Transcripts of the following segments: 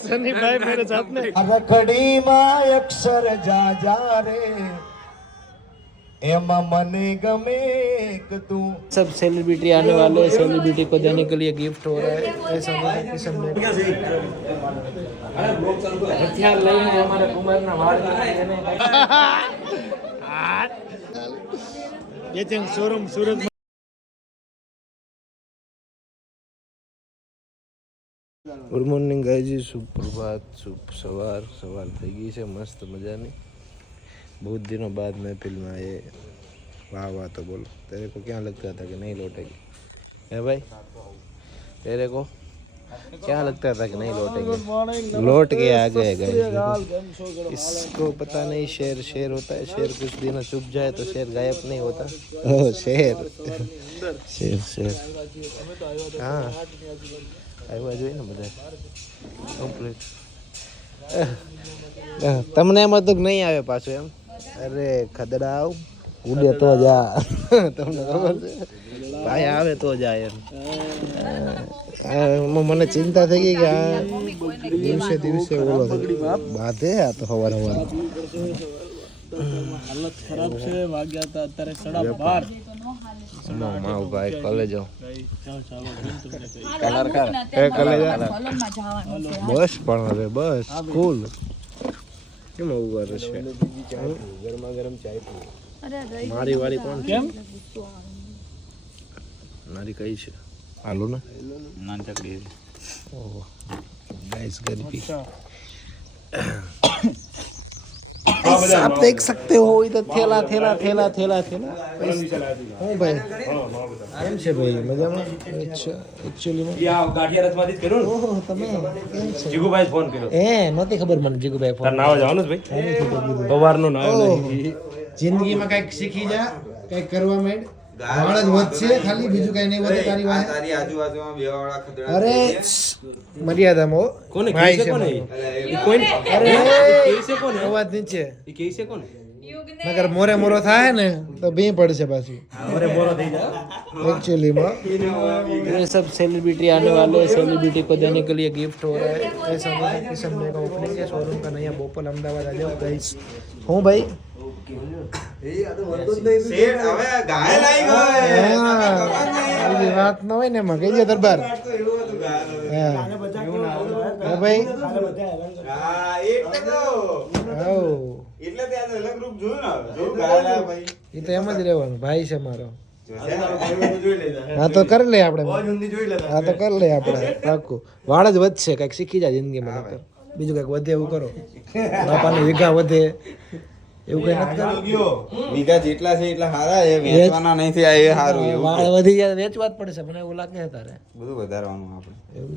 सनी भाई मेरे साथ में रखड़ी मां अक्षर जा जा रे एमा मने गमे एक तू। सब सेलिब्रिटी आने वाले हैं, सेलिब्रिटी को देने के लिए गिफ्ट हो रहा है। ऐसा नहीं किस्म में हथियार लઈને हमारे कुमारना वाड़ देने ये थिंग शोरूम सूरत। ગુડ મોર્નિંગ ગાઈજી, શુભ પ્રભાત, શુભ સવાર થઈ ગઈ છે મસ્ત મજાની। बहुत दिनों बाद महफिल में आए। वाह वाह तो बोलो, तेरे को क्या लगता था कि नहीं लौटेगी? है भाई, तेरे को क्या लगता था कि नहीं लौटेंगे? लौट के आ गए गाइस। इसको पता नहीं शेर होता है, शेर कुछ दिन छुप जाए तो शेर गायब नहीं होता। ओह शेर हाँ આવ્યા જોઈએ ને બધા કમ્પ્લીટ। તમને એમ હતું કે નહીં આવે પાછું એમ? અરે ખદડાવ ઉડે તો જા। તમને ખબર છે ભાઈ આવે તો જાય એમ। મને ચિંતા થઈ ગઈ કે આ દિવસે ઓલો બાંધે આ તો સવાર હાલત ખરાબ છે। વાગ્યા હતા અત્યારે 12:30। માવ ભાઈ કોલેજો બસ પણ હવે બસ કુલ કેમ ઉભા રહેશે? ગરમા ગરમ ચાય મારી વાળી કોણ કેમ મારી કઈ છે? હાલો ને નાન ચકડી। ઓહો गाइस गरीबी आप देख सकते हो इधर थैला હું ભાઈ કેમ છે ભાઈ? મજામાં? અચ્છા એક્ચ્યુઅલી માં ગાંઠિયા રથમાંથી જ કર્યો ને? ઓહો તમે કેમ છો? જીગુભાઈ ફોન કર્યો નહોતી ખબર મને જીગુભાઈ ફોન નાવા જવાનું જ ભાઈ સવારનું નાવ નહીં। જિંદગીમાં કંઈક શીખી જા, કંઈક કરવા માંડ, વાળ જ વધશે ખાલી, બીજું કઈ નહીં વધે તારી વાળે। તારી આજુબાજુમાં બે વાળા ખદડા અરે મર્યાદામાં કોને ભાઈ છે કોને ઈ કોઈને અરે કેસે કોને અવાજ નીચે ઈ કેસે કોને મગર મોરો થાય ને તો ભી પડશે પાછી મોરો થઈ જાય एक्चुअली में। ये सब सेलिब्रिटी आने वाले हैं, सेलिब्रिटी को देने के लिए गिफ्ट हो रहा है। ऐसा नहीं किस्म में का ओपनिंग है शोरूम का नया बोपल अहमदाबाद आ जाओ गाइस। हूँ भाई વાત ન હોય ને એમાં કઈ દરબાર ભાઈ એ તો એમ જ રહેવાનું, ભાઈ છે મારો। હા તો કરી લે આપણે, હા તો કરી લે આપણે પાક્કું। વાળ જ વધશે, કઈક શીખી જાય જિંદગીમાં, બીજું કઈક વધે એવું કરો, બાપાને વીઘા વધે એવું કઈ નથી કરવું। વીઘા જેટલા છે એટલા સારા છે, વેચવાના નહીં થયા એ સારું। એવું વાળ વધી જાય વેચવા જ પડશે, મને એવું લાગે છે તારે બધું વધારવાનું આપણે એવું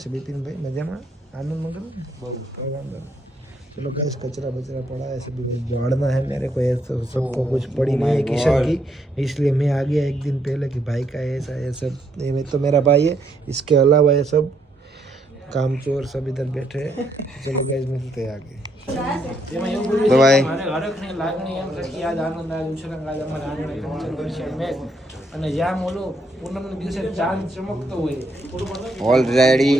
છે। બિપિનભાઈ મજામાં આનંદ કરો બહુ વાંધો। चलो गैस कचरा बचरा पड़ा है, सभी दौड़ना है मेरे को, ऐसा सबको कुछ पड़ी नहीं है किशन की, इसलिए मैं आ गया एक दिन पहले कि भाई का ऐसा है सब। ये तो मेरा भाई है, इसके अलावा ये सब कामचोर सब इधर बैठे हैं। चलो गैस मिलते हैं आगे। બાય હરખની લાગણી એમ થકી આજ આનંદ આજ ઉછરંગ આજ અમારા આંગણે પહોંચેલ છે મેઘ, અને જ્યાં ઓલો પૂનમના દિવસે ચાંદ ચમકતો હોય ઓલરેડી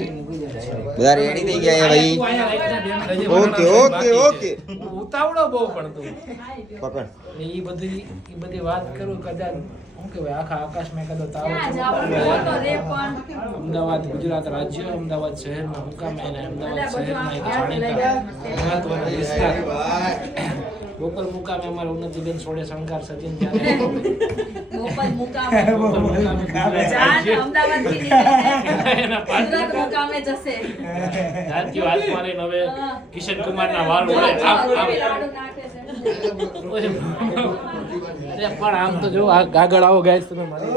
બધા રેડી થઈ ગયા છે ભાઈ। ઓકે ઉતાવળો બહુ પડતો પકડ એ બધી વાત કરું કદાચ શું કહેવાય આખા આકાશમાં કદો તારો અમદાવાદ ગુજરાત રાજ્ય અમદાવાદ શહેરમાં મુકામે અને અમદાવાદ શહેરમાં એક જાણીતા મહત્વનો વિસ્તાર બોપલ મુકામે અમારા ઉન્નતિબેન સોડે શણગાર સચિન બોપલ મુકામે અમદાવાદથી ગુજરાત મુકામે જશે રાજ્ય હાથ મારીને હવે કિશન કુમારના વાળ વડે અરે પણ આમ તો જો આ ગાગળ આવો ગાઈસ તમે મારી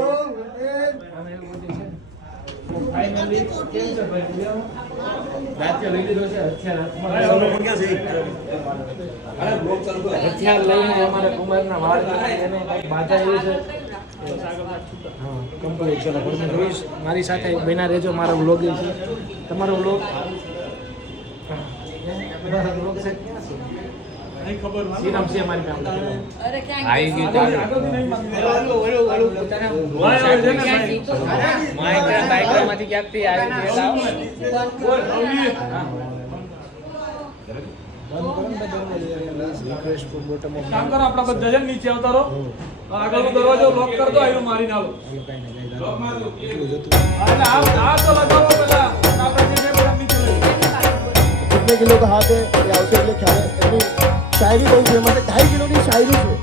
ફાઇનલી કેમ છે ભાઈ રાજ્ય લઈ લીધો છે હથિયાર લઈને અમારે કુમારના વાળ એને બાધા એવી છે। હા કમ્પ્લીટ ચલો હું જોઈશ, મારી સાથે બના રહેજો, મારો વ્લોગ છે તમારો વ્લોગ। વ્લોગ છે ક્યાં છે નહીં ખબર મને. શ્રીરામ છે અમારી પાસે. અરે ક્યાંક આવી ગયું ચાલુ. આગળથી નહીં માંગી. ક્યાંક જીતો ખરા. બાઈકમાંથી ક્યાંકથી આવી છે લાવો. કામ કરો આપણા બધા જણ નીચે આવતા રહો. આગળનો દરવાજો લોક કર દો, આયુ મારી નાલો. લોક માર દો. એટલે આ તો લગાવો પેલા. આપણે જે બધા નીચે લઈ. कितने किलो का हाथ है ये आवश्यक એટલે ખ્યાल એમની શાયરી બહુ છે મને 2.5 કિલોની શાયરી છે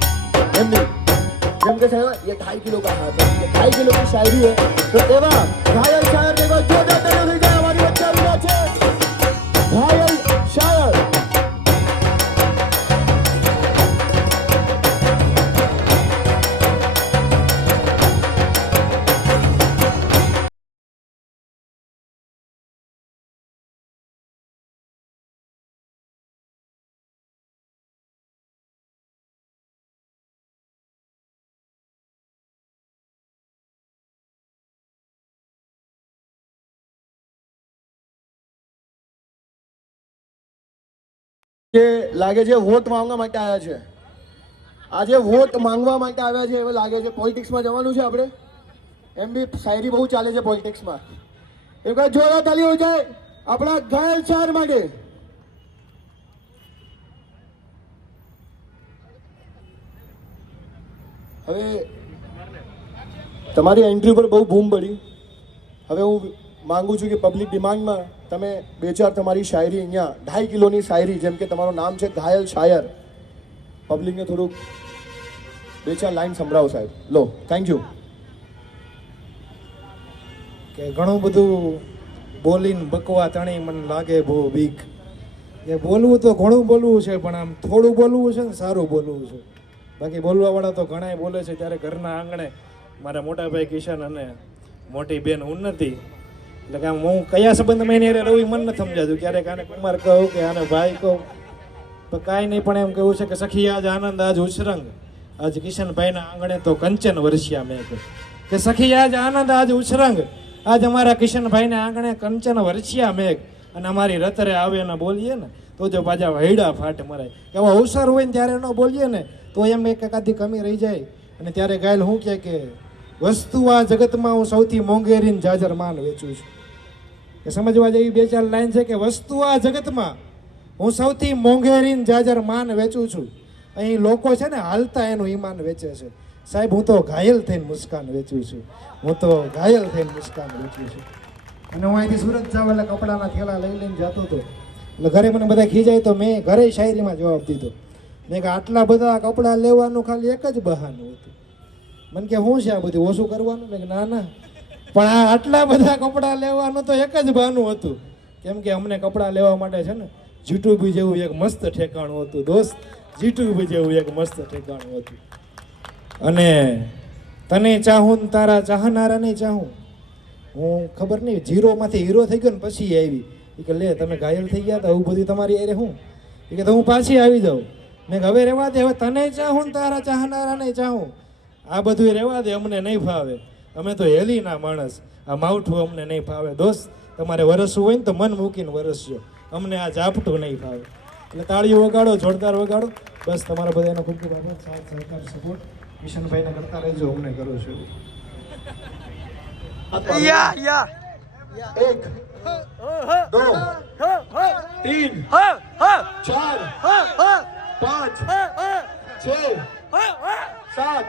એમની જેમ કે સાહેબ ये 2.5 किलो का हाथ है ये 2.5 किलो की शायरी है तो એવા ઘાયલ શાયર દેખો જો દાતા થઈ જાય અમારી વચ્ચે આવ્યા છે ઘાયલ શાયર જે લાગે છે વોટ માંગવા માટે આવ્યા છે આજે વોટ માંગવા માટે આવ્યા છે એવું લાગે છે પોલિટિક્સમાં જવાનું છે આપણે એમ બી શાયરી બહુ ચાલે છે પોલિટિક્સમાં એક વાર જોરદાર તાલી હો જાય આપણા ઘાયલ શાયર માટે હવે તમારી એન્ટ્રી પર બહુ બૂમ પડી હવે હું માંગુ છું કે પબ્લિક ડિમાન્ડમાં તમે બે ચાર તમારી શાયરી અહીંયા 2.5 કિલોની શાયરી જેમ કે તમારું નામ છે ઘાયલ શાયર પબ્લિકને થોડુંક બે ચાર લાઈન સંભળાવો સાહેબ લો થેન્ક યુ કે ઘણું બધું બોલીને બકવા તણી મને લાગે બહુ બીક કે બોલવું તો ઘણું બોલવું છે પણ આમ થોડું બોલવું છે ને સારું બોલવું છે બાકી બોલવાવાળા તો ઘણાય બોલે છે ત્યારે ઘરના આંગણે મારા મોટા ભાઈ કિશન અને મોટી બેન ઉન્નતિ એટલે કે આમ હું કયા સંબંધમાં એની રવિ મન નથી સમજાતું ક્યારેક આને કુમાર કહું કે આને ભાઈ કહું પણ કાંઈ નહીં પણ એમ કેવું છે કે સખી આજ આનંદ આજ ઉછરંગ આજ કિશનભાઈના આંગણે તો કંચન વરસ્યા મેં કે સખી આજ આનંદ આજ ઉછરંગ આજ અમારા કિશનભાઈના આંગણે કંચન વરસ્યા મેઘ અને અમારી રતરે આવે ને બોલીએ ને તો જો પાછા વૈડા ફાટ મરાય કે હવે અવસર હોય ને ત્યારે ન બોલીએ ને તો એમ એક એકાદી કમી રહી જાય અને ત્યારે ગાયલ હું કે વસ્તુ આ જગતમાં હું સૌથી મોંઘેરીને જાજરમાન વેચું છું કે સમજવા જેવી બે ચાર લાઈન છે કે વસ્તુ આ જગતમાં હું સૌથી મોંઘેરીને જાજરમાન વેચું છું અહીં લોકો છે ને હાલતા એનું ઈમાન વેચે છે સાહેબ હું તો ઘાયલ થઈને મુસ્કાન વેચું છું હું તો ઘાયલ થઈને મુસ્કાન વેચું છું અને હું અહીંથી સુરત જાઉં એટલે કપડાના થેલા લઈ લઈને જતો હતો એટલે ઘરે મને બધા ખીજાય તો મેં ઘરે શાયરીમાં જવાબ દીધો મેં કે આટલા બધા કપડાં લેવાનું ખાલી એક જ બહાનું હતું મને કે શું છે આ બધું ઓછું કરવાનું મેં કે ના ના પણ આ આટલા બધા કપડાં લેવાનું તો એક જ બહાનું હતું કેમ કે અમને કપડાં લેવા માટે છે ને જીટુબી જેવું એક મસ્ત ઠેકાણું હતું દોસ્ત જીટુબી જેવું એક મસ્ત ઠેકાણું હતું અને તને ચાહું ને તારા ચાહનારાને ચાહું હું ખબર નહીં 0માંથી હીરો થઈ ગયો ને પછી આવી એ કે લે તમે ઘાયલ થઈ ગયા તો આવું બધું તમારી અરે હું એ કે તો હું પાછી આવી જાઉં મેં હવે રહેવા દે હવે તને ચાહું ને તારા ચાહનારાને ચાહું આ બધું રહેવા દે અમને નહીં ફાવે અમે તો હેલીના માણસ આ માવઠું અમને નહીં ફાવે દોસ્ત તમારે વરસવું હોય ને તો મન મૂકીને વરસજો અમને આ ઝાપટું નહીં ફાવે એટલે તાળીઓ વગાડો જોરદાર વગાડો બસ તમારા બધાનો ખૂબ ખૂબ આભાર સાથ સહકાર સપોર્ટ કિશનભાઈને કરતા રહેજો અમને કરો છો एक दो तीन चार पाँच छः सात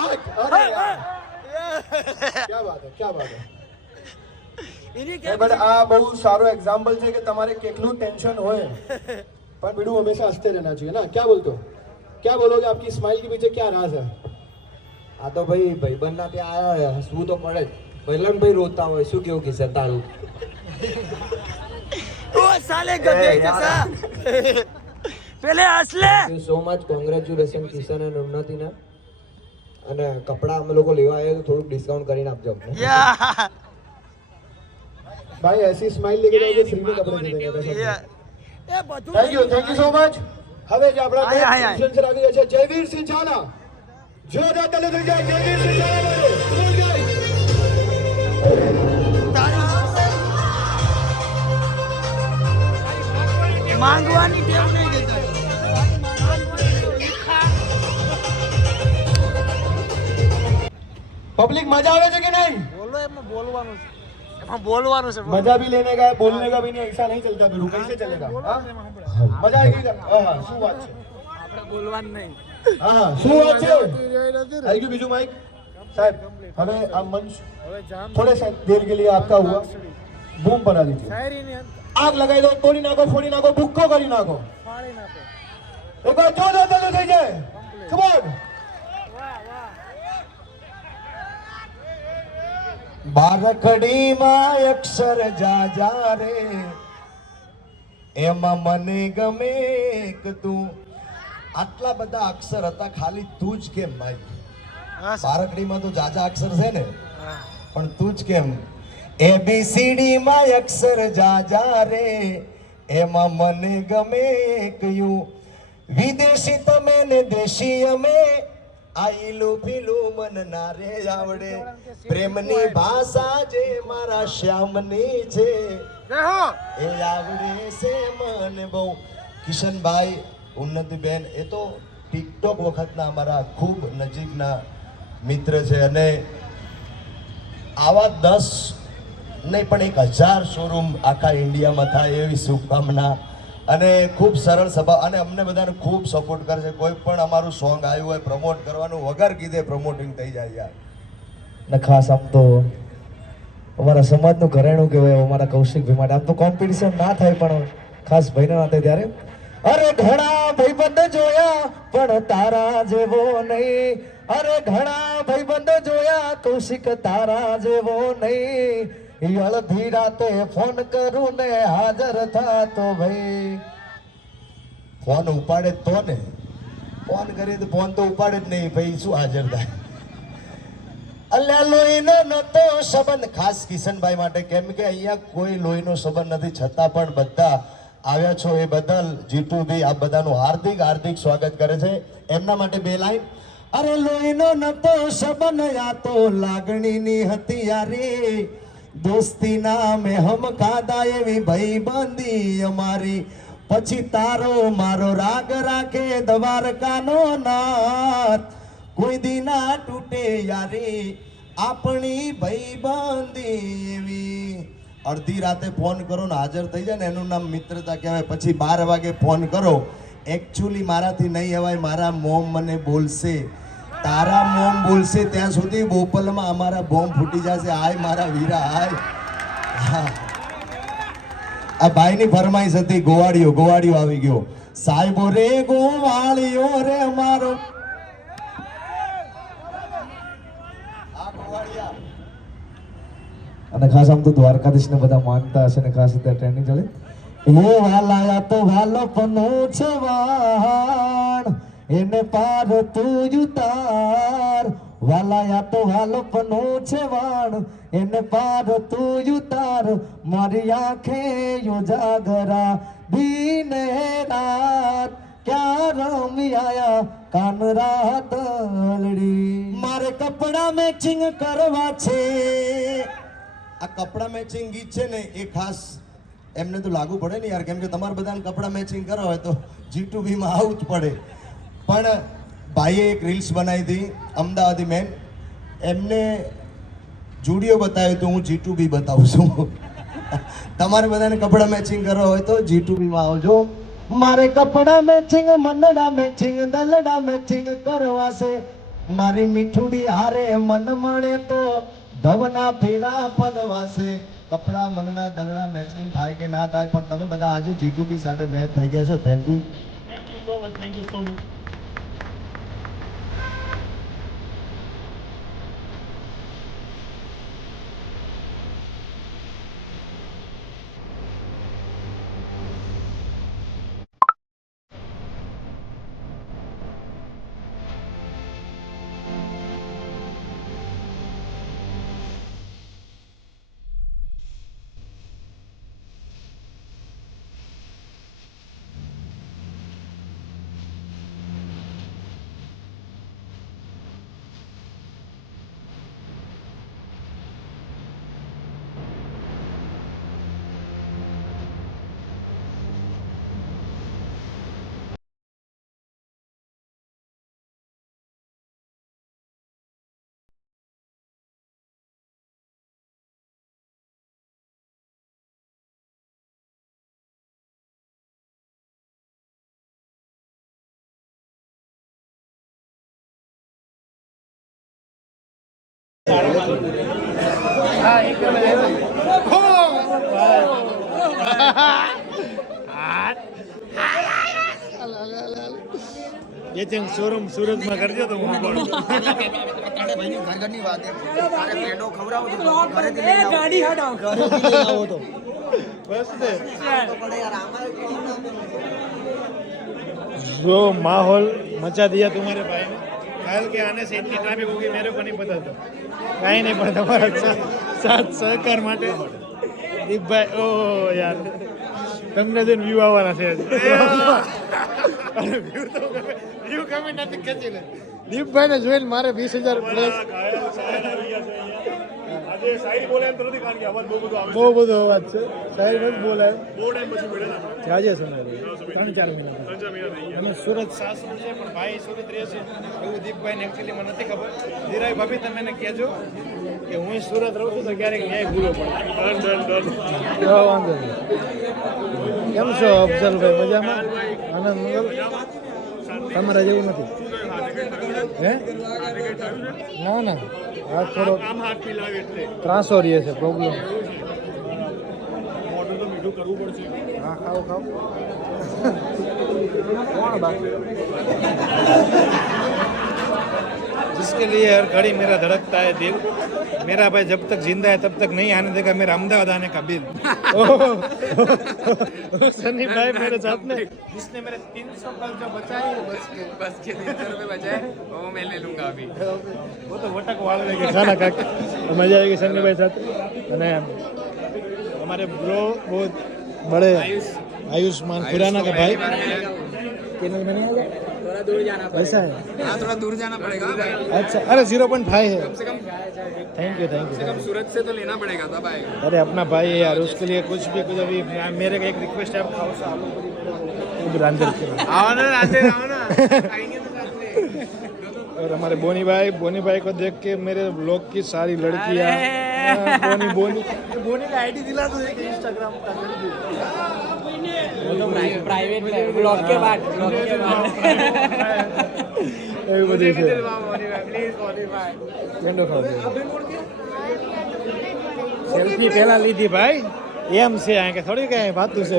आठ अरे यार क्या बात है बट आ बहुत सारो एग्जाम्पल है कि तुम्हारे કેટલું टेंशन होए पर बिडू हमेशा हंसते रहना चाहिए ना क्या बोलोगे आपकी स्माइल के पीछे क्या राज है આ તો ભાઈ ભાઈબંધના ત્યાં આયા હસવું તો પડે જ પહેલા ભાઈ રોતા હોય શું કેવું કિશન તારું ઓ સાલે ગધે જસા પેલે હસલે સો મચ કોંગ્રેચ્યુલેશન કિશન અને ઉન્નતિના અને કપડા અમે લોકો લેવા આવ્યા તો થોડુંક ડિસ્કાઉન્ટ કરીને આપજો અમને भाई ऐसी स्माइल लेके जाओगे फ्री में कपड़े दे देंगे थैंक यू सो मच હવે જે આપણા ઇન્ફ્લુએન્સર આવી રહ્યા છે જયવીર સિંહ ઝાલા જોરદાર તાલી થઈ જાય જયવીર સિંહ ઝાલા માંગવાની ટેવ નહીં દેતા पब्लिक मजा आवे છે કે નહીં? બોલો એમાં બોલવાનું છે, એમાં બોલવાનું છે. मजा भी लेने का है, बोलने का भी नहीं, ऐसा नहीं चलता फिर कैसे चलेगा? हाँ? मजा आएगी क्या? हाँ, શું વાત છે? આપણે બોલવાનું નહીં. હા, શું વાત છે? आई गई बीजू माइक साहब, हमें आप मंच હવે જામ थोड़े से देर के लिए आपका हुआ, बूम बना दीजिए, શાયરીની અંત आग लगाई दो, तोड़ी नाखो, फोड़ी नाखो, भूखो करी नाखो, ફાળી નાખો. एक बार जोर चालू થઈ જાય, कम ऑन. બારકડીમાં અક્ષર જા રે, એમાં મને ગમે કે તું. આટલા બધા અક્ષર હતા, ખાલી તું જ કેમ ભાઈ? બારકડીમાં તો જાજા અક્ષર છે ને, પણ તું જ કેમ? ABCD માં અક્ષર જા રે, એમાં મને ગમે કયું. વિદેશી તમે ને દેશી અમે, આઈલું પીલું મન ના રે આવડે. પ્રેમની ભાષા જે મારા શ્યામની છે, એ આવડે છે મને બહુ. કિશનભાઈ, ઉન્નતિબેન, એ તો ટિકટોક વખતના અમારા ખૂબ નજીકના મિત્ર છે, અને આવા 10 નહીં પણ 1000 શોરૂમ આખા ઇન્ડિયામાં થાય એવી શુભકામના. અને ખૂબ સરળ સભા, અને અમને બધાને ખૂબ સપોર્ટ કરે છે. કોઈ પણ અમારું સોંગ આવ્યું હોય પ્રમોટ કરવાનું, વગર કીધે પ્રમોટિંગ થઈ જાય યાર. ને ખાસ આમ તો અમારા સમાજનું ઘરેણું કહેવાય અમારા કૌશિકભાઈ માટે. આમ તો કોમ્પિટિશન ના થાય, પણ ખાસ ભાઈના નાતે ત્યારે અરે ઘણા ભાઈબંધ જોયા પણ તારા જેવો નહીં, અરે ઘણા ભાઈબંધ જોયા કૌશિક તારા જેવો નહીં. અડધી રાતે ફોન કરું ને હાજર થાતો ભાઈ. ફોન ઉપાડે તો ને, ફોન કરીએ તો ફોન તો ઉપાડે જ નહીં ભાઈ, શું હાજર થાય? અલ્યા લોહીનો નતો સંબંધ, ખાસ કિશનભાઈ માટે, કેમ કે અહીંયા કોઈ લોહીનો સંબંધ નથી, છતાં પણ બધા આવ્યા છો એ બદલ જીતુભાઈ આ બધાનું હાર્દિક હાર્દિક સ્વાગત કરે છે. એમના માટે 2 લાઈન. અરે લોહીનો નતો સંબંધ, આ તો લાગણીની હતી યારી, દોસ્તીના મેં હમ ખાધા એવી ભાઈબંધી અમારી. પછી તારો મારો રાગ રાખે દ્વારકાનો નાથ, કોઈ દી ના તૂટે યારી આપણી ભાઈબંધી એવી. અડધી રાતે ફોન કરો ને હાજર થઈ જાય ને, એનું નામ મિત્રતા કહેવાય. પછી 12 વાગે ફોન કરો, એકચ્યુઅલી મારાથી નહીં અવાય, મારા મોમ મને બોલશે, તારા મોમ બોલશે, ત્યાં સુધી બોપલમાં અમારા બોમ્બ ફૂટી જશે. હાય મારા વીરા હાય. આ ભાઈની ફરમાઈશ હતી, ગોવાળિયો ગોવાળિયો આવી ગયો. સાહેબો રે ગોવાળિયો રે મારો, અને ખાસ આમ તો દ્વારકાધીશને બધા માનતા હશે ને, ખાસ અત્યારે ટ્રેન્ડિંગ ચાલે. એ વાલાયા તો વાલો પનો છે વાણ, એને પાર તું ઉતાર. વાલાયા તો વાલો પનો છે વાણ, એને પાર તું ઉતાર. મારી આંખે યોજાગરા દીને રાત, ક્યાં રમી આયા કાન રાત લડી. મારે કપડા મેચિંગ કરવા છે. આ કપડા મેચિંગ ગીત છે ને, એ ખાસ એમને તો લાગુ પડે ને યાર, કેમ કે તમારે બધાને કપડા મેચિંગ કરવા હોય તો G2B માં આવવું જ પડે. પણ ભાઈએ એક રીલ્સ બનાવી હતી, અમદાવાદી મેન, એમને જુડિયો બતાવ્યું તો હું G2B બતાવું છું. તમારે બધાને કપડા મેચિંગ કરવા હોય તો G2B માં આવજો. મારે કપડા મેચિંગ, મનડા મેચિંગ, દલડા મેચિંગ કરવા છે. મારી મીઠુડી હારે મન મળે તો ધવના ફેરા પદવાસે. કપડા મનના દલડા મેચિંગ થાય કે ના થાય, પણ તમે બધા આજે G2B સાથે મેચ થઈ ગયા છો. Thank you so much, thank you so much. ये चंग शोरूम सूरत में कर दिया तो હું પણ ગાડી આવો તો बस दे जो माहौल मचा दिया तुम्हारे भाई ने कल के आने से इतनी ट्रैफिक होगी मेरे को नहीं पता था कहीं नहीं पता तुम्हारा साथ सहकार માટે દીપભાઈ ઓ યાર તમને જેન વ્યૂ આવવાના છે વ્યૂ કમે નથી ખેંચી લે દીપભાઈ ને જોઈને મારે 20,000 પ્લસ આજે સાઈડ બોલે એમ તો નથી કારણ કે અવાજ બહુ બધો અવાજ છે સાઈડ જ બોલાય બહુ ટાઈમ પછી મળ્યા ને આજે છે ને 3-4 મહિના અને સુરત સાસુ છે પણ ભાઈ સુરત રહે છે એવું દીપભાઈને એકચ્યુઅલી મને નથી ખબર ધીરાઈ ભાભી તમે એને કહેજો કે હું સુરત રહું છું તો ક્યારેક ન્યાય ભૂલો પડે વાંધો નહીં કેમ છો અફઝલભાઈ મજામાં આનંદ મંગલ તમારા જેવું નથી હે ના ના આ થોડો ત્રાસો રહે છે પ્રોબ્લેમ હા ખાઓ ખાઓ कौन बाकी जिसके लिए हर घड़ी मेरा धड़कता है दिल मेरा भाई जब तक जिंदा है तब तक नहीं आने देगा मेरा अहमदाबाद आने का बिल सनी भाई मेरे साथ में जिसने मेरे 300 कल जो बचाए बस के 300 रुपए बचाए वो मैं ले लूंगा अभी वो तो वटक वाल लेके खाना खा के मजा आएगी सनी भाई साथ અને हमारे ब्रो बहुत बड़े आयुष्मान खुराना का भाई कितने में नहीं आ जाए थोड़ा दूर जाना पड़ेगा ऐसा है हाँ थोड़ा दूर जाना पड़ेगा अच्छा अरे 0.5 है कम से कम थैंक यू सूरत से तो लेना पड़ेगा तब आएगा अरे अपना भाई है यार उसके लिए कुछ भी कुछ अभी मेरे का एक रिक्वेस्ट है आप खाओ सा आलू पूरी रांझर आओ ना आएंगे तो साथ में और हमारे बोनी भाई को देख के मेरे ब्लॉग की सारी लड़कियां बोनी का आईडी दिला दो एक इंस्टाग्राम का प्राइवेट ब्लॉग के बाद everybody છે કેન્ડો ખાવ સેલ્ફી પહેલા લીધી ભાઈ એમ છે આ કે થોડી કઈ વાતું છે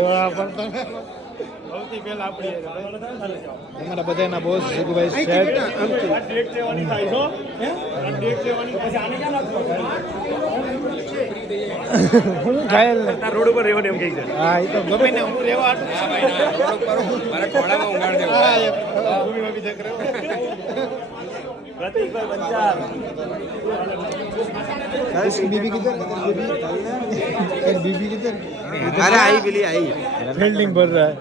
સૌથી પહેલા આપણી અમારા બધાના બોસ જીગુભાઈ શેઠ હું ઘાયલ રોડ ઉપર રહેવાનું એમ કહી છે હા એ તો ગમે ને હું રહેવા રોડ ઉપર મારા ખોડામાં ઉગાડ દેવો હા ભૂમિમાં બી દેખ રહ્યો પ્રતિક બંચાર बीबी किधर बीबी किधर अरे आई बिली आई फील्डिंग भर रहा है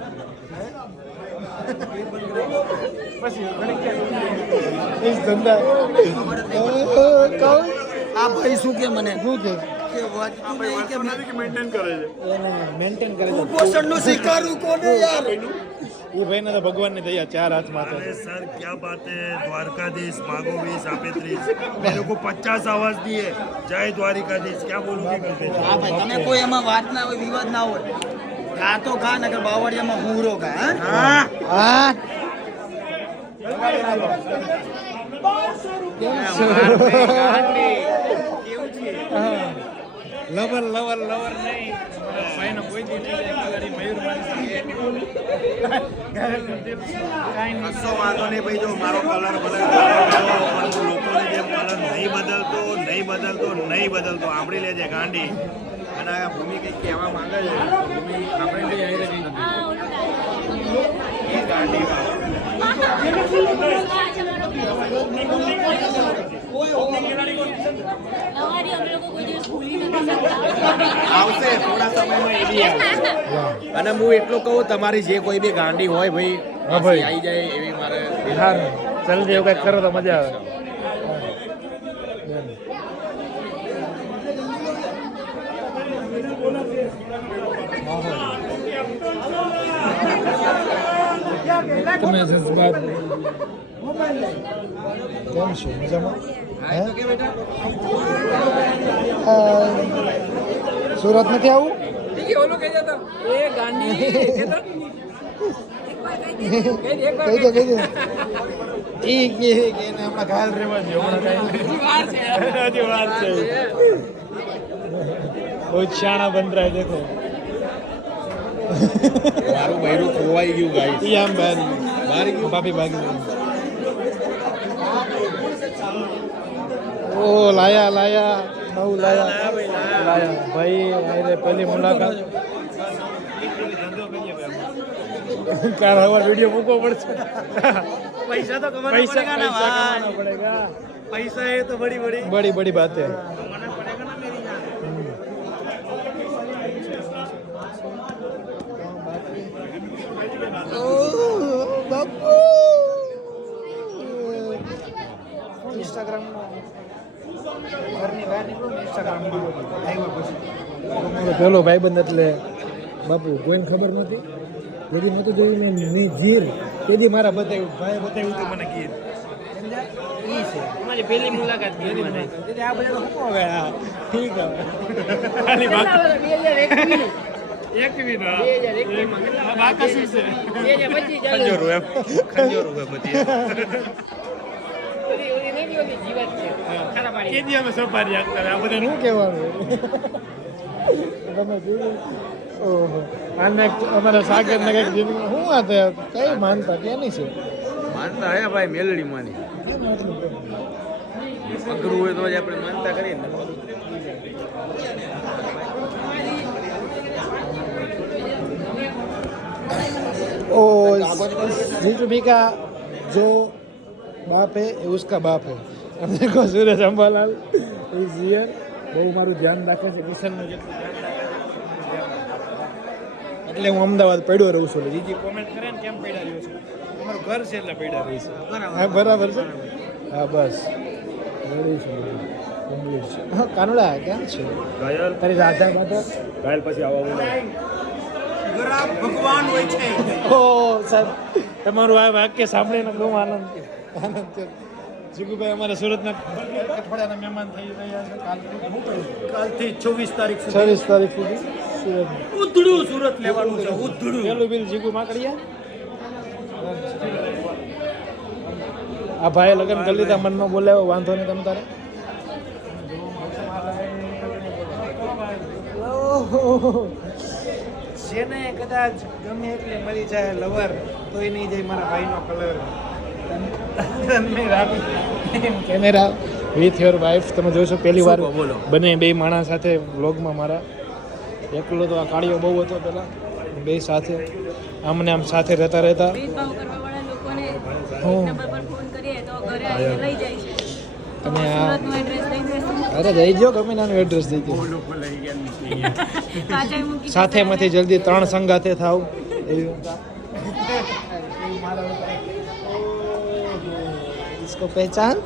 इस धंधा આ ભાઈ શું કે મને શું કે મેન્ટેન કરે છે મેન્ટેન કરે છે કુપોષણનું શિકારું કોને યાર ये भाई ने तो भगवान ने दिया 4 हाथ माता अरे सर क्या बात है द्वारकाधीश मागोवीस आपेत्रीस मेरे को 50 आवाज दिए जय द्वारिकाधीश क्या बोलूंगी હા ભાઈ તમે કોઈ એમાં વાત ના હોય વિવાદ ના હોય કા તો કા નકર બાવળિયામાં હુરો કા હા हाँ लवर लवर लवर नहीं भाई ने कोई दी नहीं गाड़ी मयूर કશો વાંધો નહીં ભાઈ જો મારો કલર ભલે લોકોને જેમ કલર નહીં બદલતો સાંભળી લેજે ગાંડી અને આ ભૂમિ કંઈક કહેવા માંગે છે ભૂમિ આપણે લઈ આવી રહી નથી ગાંડી આવશે થોડા સમયમાં એવી આવશે અને હું એટલું કહું તમારી જે કોઈ બી ગાંડી હોય ભાઈ હા ભાઈ આવી જાય એવી મારે हाँ जल्दी એવું કંઈક કરો તો મજા આવે તમે જજ્બાત કેમ છો મજામાં હે સુરત નથી આવું ઓલું કહી જતો એ ગાંડી કહી દે ઈ કે એને હમણાં ઘાયલ રહેવા દો હમણાં કાંઈ વાર છે બહુ શાણા બન રહ્યા દેખો મારું બૈરું ખોવાઈ ગયું ગાઈસ ઈ આમ બહાર ગયું ભાભી ભાગી ઓ લાયા નવું લાયા ભાઈ પહેલી મુલાકાત કાર હવે વિડીયો મૂકવો પડશે पैसा तो कमाना पड़ेगा ना भाई પડેગા पैसा है तो बड़ी बड़ी बात है कमाना पड़ेगा ना मेरी जान પેલો ભાઈબંધ એટલે બાપુ કોઈને ખબર નહોતી જેથી નહોતું જોયું મેં જીર તેથી મારા બતાવ્યું ભાઈ બતાવ્યું તો મને ગીર हमारी पहली मुलाकात की मैंने તેથી આ બધા તો શું હવે આ ઠીક હવે ખાલી વાત એક મિનિટ આકાશી છે ખંજોરું એમ ખંજોરું હોય બધી કે દી અમે સફારી આપતા આ બધાને શું કહેવાનું તમે જોયું ઓહો આને અમારા સાગર ને કઈક જિંદગી શું આ કઈ માનતા ક્યાંની છે માનતા હે ભાઈ મેલડી માની અઘરું હોય તો જ આપણે માનતા કરીએ ને ओ जीतू का जो बाप है उसका बाप है अब देखो सूरज अंबालाल इज हियर બહુ મારું ધ્યાન રાખે છે કિશનનું જેટલું એટલે હું અમદાવાદ પડ્યો રહું છું જીજી કોમેન્ટ કરે ને કેમ પડ્યા રહ્યો છું અમારું ઘર છે એટલે પડ્યા રહી છે હા બરાબર છે હા બસ રેડી છે કમ્પ્લીટ છે હા કાનુડા ક્યાં છે ઘાયલ તારી રાધા માતા ઘાયલ પછી આવવાનું भगवान હોય છે ઓ સાહેબ તમારું આ વાક્ય સાંભળીને બહુ આનંદ છે જીગુભાઈ અમારા સુરતના અઠવાડિયાના મહેમાન થઈ રહ્યા છે કાલથી 24 તારીખ 26 તારીખ સુધી સુરત ઉધડું સુરત લેવાનું છે ઉધડું પેલું બિલ જીગુ માકડિયા આ ભાઈ લગ્ન કરી લીધા મનમાં બોલાવ્યો વાંધો નહીં તમે તારે જેને કદાચ ગમે એટલે મરી જાય લવર તોય નહીં જાય મારા ભાઈનો colour camera with your wife તમે જોશો પહેલી વાર બંને બે માણસ સાથે વ્લોગમાં મારા એકલો તો આ કાળીઓ બહુ હતો પહેલા બે સાથે આમને આમ સાથે રહેતા ભેદભાવ કરવાવાળા લોકોને એક નંબર પર ફોન કરીએ તો ઘરે આવીને લઈ જાય છે તમે આ સુરતનું એડ્રેસ દઈ દેશું અરે દઈ દો ગમે નાનું એડ્રેસ દઈ દો કાચા મૂકી સાથે માંથી જલ્દી 3 સંગાતે થાવ इसको पहचान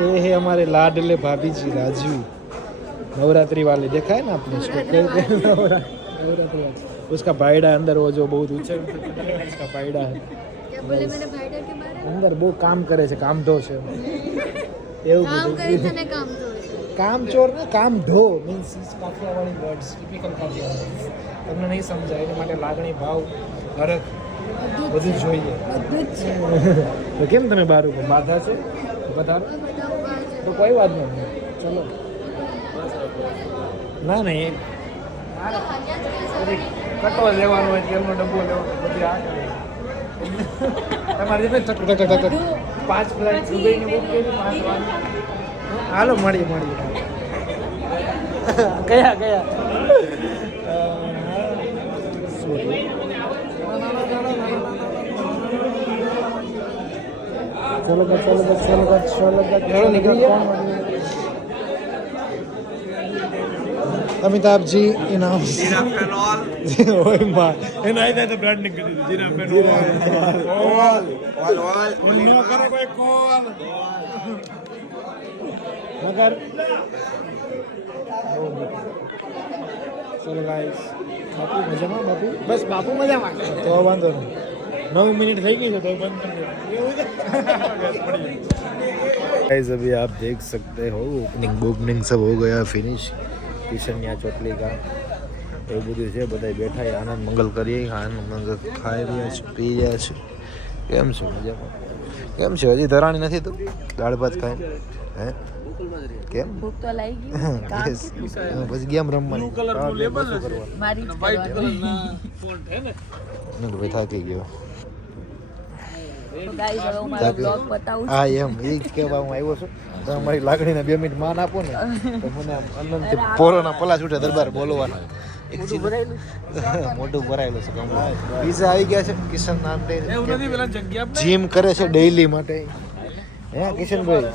ये है हमारे लाडले भाभी जी राजू नवरात्रि वाले देखा है ना आपने इसको नवरात्रि उसका बायडा अंदर वो जो बहुत ऊंचे उसका बायडा है क्या बोले मैंने भाईडा के बारे में अंदर बहुत काम करे છે કામ ઢો છે એવું કામ કરે છે ને કામ તો કામ ચોર ને કામ ઢો means Kathiawadi words typical Kathiawadi તમને નહીં સમજાય એના માટે લાગણી ભાવ હરખ બધું જોઈએ અદ્ભુત છે તો કેમ તમે બહાર ઉપર બાધા છે બતાવો તો કોઈ વાત નહીં ચલો ના નહીં કટો લેવાનો હોય તેલનો ડબ્બો લેવાનો બધી આ તમારે જે ટક ટક ટક ટક 5 ફ્લાઇટ દુબઈની બુક કરી 5 વાર હાલો મળીએ ગયા चलो निकल अमिताभ जी इनाम ओए मां एना आइदा तो ब्रांडिंग कर दी जिना पे ऑल नो करो कोई कॉल मगर चलो गाइस बापू मजामा बापू बस बापू मजामा तो वांधो नहीं 9 मिनट થઈ ગઈ છે તો બંધ કરી दो गाइस अभी आप देख सकते हो ओपनिंग सब हो गया फिनिश किशन यहाँ चोटली का એવું બધું છે. બધા બેઠા છે, આનંદ મંગલ કરીએ, આનંદ મંગલ ખાઈ રહ્યા છે, પી રહ્યા છે. કેમ છે મજામાં? કેમ છે? હજી ધરાણી નથી તું દાળ ભાત ખાય? હે કેમ? ભૂખ તો લાગી ગઈ. Yes. પછી ગેમ રમવાની. મારી જ વ્હાઈટ કરવાની. કલરના ફોન્ટ હે ને ભાઈ થાકી ગયો. તો guys, હવે હું મારો બ્લોગ બતાવું છું. હા એમ એ જ કહેવા હું આવ્યો છું. તમે મારી લાગણીને 2 મિનિટ માન આપો ને તો મને આમ આનંદથી પોરોના પલા છૂટે દરબાર બોલવાના. મોટું ભરાયેલું છે કમળું. પીઝા આવી ગયા છે. કિશન નામ એવું નથી પેલા જગ્યા આપણે જીમ કરે છે ડેઈલી માટે. હે કિશનભાઈ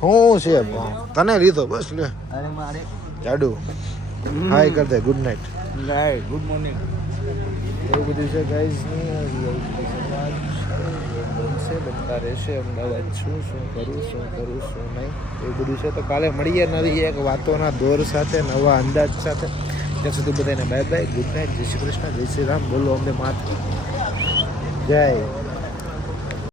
શું છે? તને લીધો બસ લે જાડુ. હાય કર દે. Good night. Good morning. એવું બધું છે ગાઈઝ. બનશે બનતા રહેશે. અમદાવાદ શું કરું શું નહીં એવું બધું છે. તો કાલે મળીએ નવી એક વાતોના દોર સાથે, નવા અંદાજ સાથે. ત્યાં સુધી બધાને બાય બાય, ગુડ નાઇટ, જય શ્રી કૃષ્ણ, જય શ્રી રામ. બોલો અમને માત જય